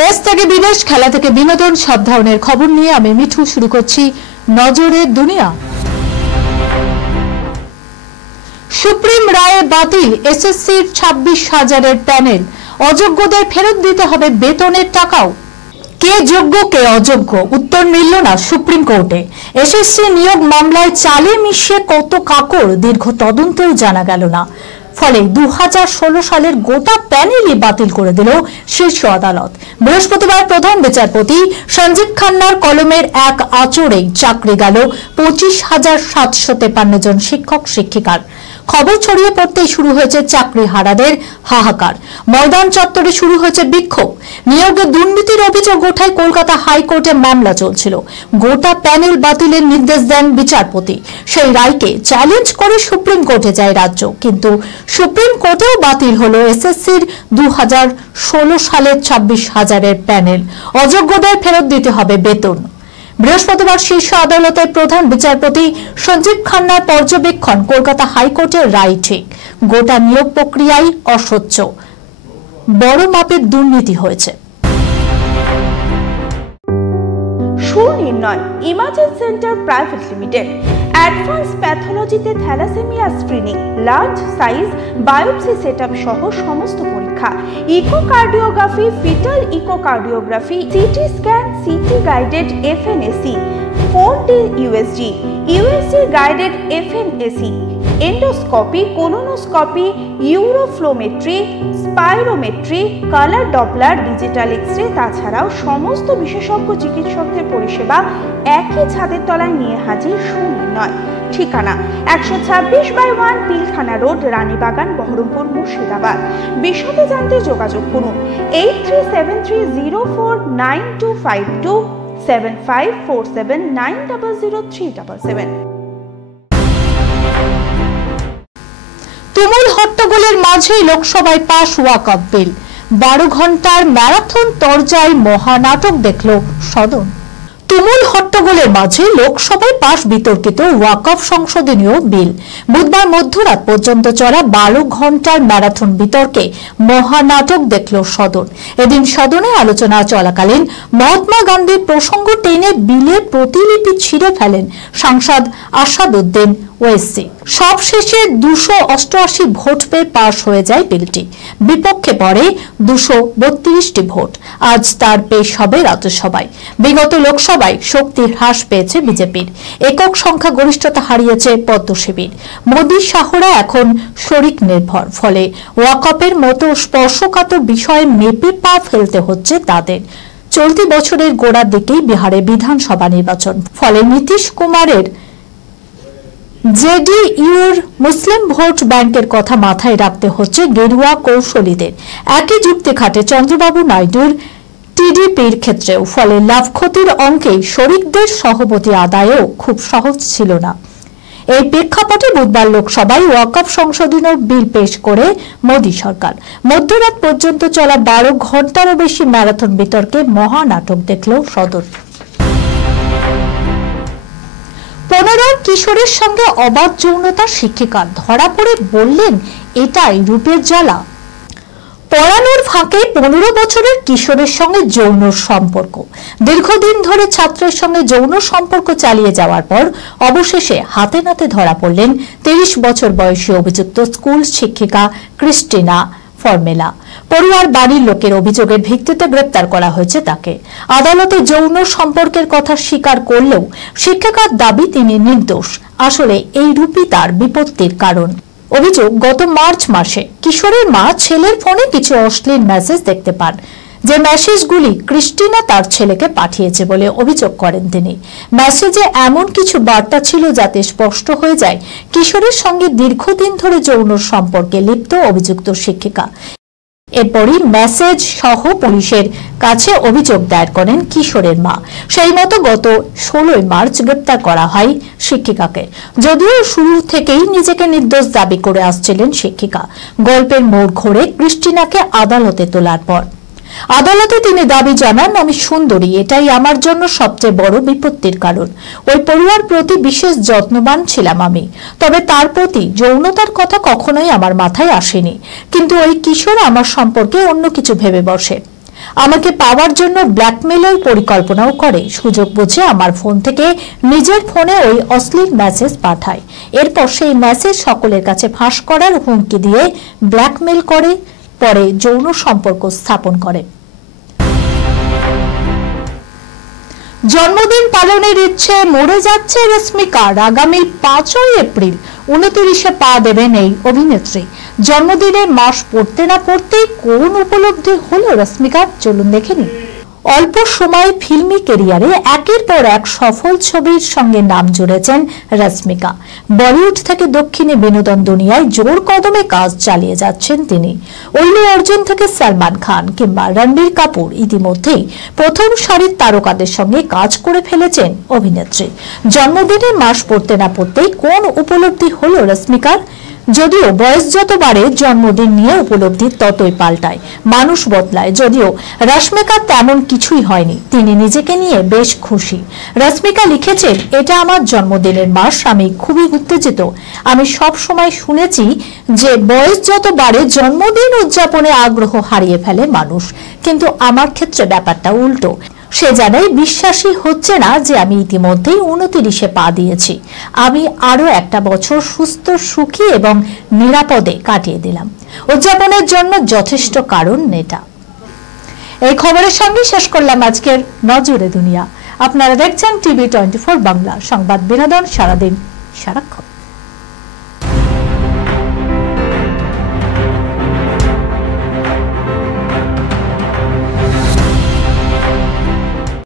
দেশ থেকে বিদেশ, খেলা থেকে বিনোদন, সব ধরনের খবর নিয়ে আমি মিঠু শুরু করছি নজরের দুনিয়া। সুপ্রিম রায়ে বাতিল এসএসসির 26,000-এর প্যানেল। অযোগ্যদের ফেরত দিতে হবে বেতনের টাকাও। কে যোগ্য কে অযোগ্য উত্তর মিলল না সুপ্রিম কোর্টে। এসএসসি নিয়োগ মামলায় চালে মিশিয়ে কত কাকড় দীর্ঘ তদন্তেও জানা গেল না। ফলে 2016 সালের গোটা প্যানেলই বাতিল করে দিল শীর্ষ আদালত। বৃহস্পতিবার প্রধান বিচারপতি সঞ্জীব খান্নার কলমের এক আঁচড়েই চাকরি গেল 25,753 জন শিক্ষক শিক্ষিকার। খবর ছড়িয়ে পড়তেই শুরু হয়েছে চাকরি হারাদের হাহাকার। ময়দান চত্বরে শুরু হয়েছে বিক্ষোভ। নিয়োগে দুর্নীতির অভিযোগ ওঠায় কলকাতা হাইকোর্টে মামলা চলছিল। গোটা প্যানেল বাতিলের নির্দেশ দেন বিচারপতি। সেই রায়কে চ্যালেঞ্জ করে সুপ্রিম কোর্টে যায় রাজ্য, কিন্তু সুপ্রিম কোর্টেও বাতিল হলো এসএসসির 2016 সালের 26,000-এর প্যানেল। অযোগ্যদের ফেরত দিতে হবে বেতন। বৃহস্পতিবার শীর্ষ আদালতের প্রধান বিচারপতি সঞ্জীব খান্নার পর্যবেক্ষণ কলকাতা হাইকোর্টের রায় ঠিক। গোটা নিয়োগ প্রক্রিয়ায় অস্বচ্ছ, বড় মাপের দুর্নীতি হয়েছে। Sunirnoy imaging centre private limited advance প্যাথোলজিতে thalassaemia screening, large size biopsy setup সহ সমস্ত পরীক্ষা, echocardiography, fetal echocardiography, CT scan, CT guided FNAC, 4D USG, USG guided FNAC, endoscopy, colonoscopy, uroflowmetry, spirometry, colour Doppler, digital X-ray, তাছাড়াও সমস্ত বিশেষজ্ঞ চিকিৎসকদের পরিষেবা একই ছাদের তলায় নিয়ে হাজির সুনির্ণয়। ঠিকানা 126/1 পিলখানা রোড, রানীবাগান, বহরমপুর, মুর্শিদাবাদ। বিশদে জানতে যোগাযোগ করুন 8373049252 7547900377। তুমুল হট্টগোলের মাঝেই লোকসভায় পাশ ওয়াকফ বিল। 12 ঘন্টার ম্যারাথন তরজায় মহানাটক দেখল সদন। তুমুল হট্টগোলের মাঝে লোকসভায় পাশ বিতর্কিত ওয়াকফ সংশোধনীয় বিল। বুধবার মধ্যরাত পর্যন্ত চলা 12 ঘন্টার ম্যারাথন বিতর্কে মহানাটক দেখল সদন। এদিন সদনে আলোচনা চলাকালীন মহাত্মা গান্ধীর প্রসঙ্গ টেনে বিলের প্রতিলিপি ছিঁড়ে ফেলেন সাংসদ আসাদউদ্দিন ওয়েসি। সবশেষে 288 ভোট পেয়ে পাশ হয়ে যায় বিলটি। বিপক্ষে পড়ে 232টি ভোট। আজ তার পেশ হবে রাজ্যসভায়। বিগত লোকসভায় শক্তি হ্রাস পেয়েছে বিজেপির। একক সংখ্যা গরিষ্ঠতা হারিয়েছে পদ্ম শিবির। মোদী শাহরা এখন শরিক নির্ভর। ফলে ওয়াকফের মতো স্পর্শকাতর বিষয়ে মেপে পা ফেলতে হচ্ছে তাদের। চলতি বছরের গোড়ার দিকেই বিহারে বিধানসভা নির্বাচন। ফলে নীতিশ কুমারের জেডিইউর মুসলিম ভোট ব্যাংকের কথা মাথায় রাখতে হচ্ছে গেরুয়া কৌশলীদের। একই যুক্তি খাটে চন্দ্রবাবু নাইডুর টিডিপির ক্ষেত্রেও। ফলে লাভ ক্ষতির অঙ্কেই শরিকদের সহমতি আদায়েও খুব সহজ ছিল না। এই প্রেক্ষাপটে বুধবার লোকসভায় ওয়াকফ সংশোধনী বিল পেশ করে মোদী সরকার। মধ্যরাত পর্যন্ত চলা 12 ঘন্টারও বেশি ম্যারাথন বিতর্কে মহানাটক দেখল সদন। 15 কিশোরের সঙ্গে অবাধ যৌনতার শিক্ষিকা ধরা পড়ে বললেন এটাই রূপের জ্বালা। পড়ানোর ফাঁকে 15 বছরের কিশোরের সঙ্গে যৌন সম্পর্ক। দীর্ঘদিন ধরে ছাত্রের সঙ্গে যৌন সম্পর্ক চালিয়ে যাওয়ার পর অবশেষে হাতে নাতে ধরা পড়লেন 30 বছর বয়সী অভিযুক্ত স্কুল শিক্ষিকা ক্রিস্টিনা ফর্মেলা। পরিবার বাড়ির লোকের অভিযোগের ভিত্তিতে গ্রেপ্তার করা হয়েছে তাকে। আদালতে যৌন সম্পর্কের কথা স্বীকার করলেও শিক্ষিকার দাবি তিনি নির্দোষ। আসলে এই রূপই তার বিপত্তির কারণ। অভিযোগ, গত মার্চ মাসে কিশোরের মা ছেলের ফোনে কিছু অশ্লীল মেসেজ দেখতে পান, যে মেসেজগুলি ক্রিস্টিনা তার ছেলেকে পাঠিয়েছে বলে অভিযোগ করেন তিনি। মেসেজে এমন কিছু বার্তা ছিল যাতে স্পষ্ট হয়ে যায় কিশোরের সঙ্গে দীর্ঘদিন ধরে যৌন সম্পর্কে লিপ্ত অভিযুক্ত শিক্ষিকা। এরপরই মেসেজ সহ পুলিশের কাছে অভিযোগ দায়ের করেন কিশোরের মা। সেই মতো গত 16 মার্চ গ্রেপ্তার করা হয় শিক্ষিকাকে। যদিও শুরু থেকেই নিজেকে নির্দোষ দাবি করে আসছিলেন শিক্ষিকা। গল্পের মোড় ঘুরে ক্রিস্টিনাকে আদালতে তোলার পর আদালতে তিনি দাবি জানান, আমি সুন্দরী, এটাই আমার জন্য সবচেয়ে বড় বিপত্তির কারণ। ওই পরিবার প্রতি বিশেষ যত্নবান ছিলাম আমি, তবে তার প্রতি যৌনতার কথা কখনোই আমার মাথায় আসেনি। কিন্তু ওই কিশোর আমার সম্পর্কে অন্য কিছু ভেবে বসে। আমাকে পাওয়ার জন্য ব্ল্যাকমেলের পরিকল্পনাও করে। সুযোগ বুঝে আমার ফোন থেকে নিজের ফোনে ওই অশ্লীল মেসেজ পাঠায়। এরপর সেই মেসেজ সকলের কাছে ফাঁস করার হুমকি দিয়ে ব্ল্যাকমেল করে, পরে যৌন সম্পর্ক স্থাপন করে। জন্মদিন পালনের ইচ্ছে মরে যাচ্ছে রশ্মিকার। আগামী 5ই এপ্রিল 29-এ পা দেবেন এই অভিনেত্রী। জন্মদিনে মাস পড়তে না পড়তেই কোন উপলব্ধি হলো রশ্মিকার, চলুন দেখে নিন। অল্প সময়ে ফিল্মি ক্যারিয়ারে একের পর এক সফল ছবির সঙ্গে নাম জুড়েছেন রশ্মিকা। বলিউড থেকে দক্ষিণে বিনোদন দুনিয়ায় জোর কদমে কাজ চালিয়ে যাচ্ছেন তিনি। অল্লু অর্জুন থেকে সালমান খান কিংবা রণবীর কাপুর, ইতিমধ্যেই প্রথম সারির তারকাদের সঙ্গে কাজ করে ফেলেছেন অভিনেত্রী। জন্মদিনে মাস পড়তে না পড়তেই কোন উপলব্ধি হলো রশ্মিকার? যদিও বয়স যত বাড়ে জন্মদিন নিয়ে উপলব্ধি ততই পাল্টায়, মানুষ বদলায়। যদিও রশ্মিকা তেমন কিছুই হয়নি, তিনি নিজেকে নিয়ে বেশ খুশি। রশ্মিকা লিখেছেন, এটা আমার জন্মদিনের মাস, আমি খুবই উত্তেজিত। আমি সব সময় শুনেছি যে বয়স যত বাড়ে জন্মদিন উদযাপনে আগ্রহ হারিয়ে ফেলে মানুষ, কিন্তু আমার ক্ষেত্রে ব্যাপারটা উল্টো। সে জানায়, বিশ্বাসই হচ্ছে না যে আমি ইতিমধ্যেই 29-এ পা দিয়েছি। আমি আরো একটা বছর সুস্থ, সুখী এবং নিরাপদে কাটিয়ে দিলাম। উদযাপনের জন্য যথেষ্ট কারণ এটা। এই খবরের সঙ্গে শেষ করলাম আজকের নজরে দুনিয়া। আপনারা দেখছেন টিভি 24 বাংলা, সংবাদ বিনোদন সারাদিন সারাক্ষণ।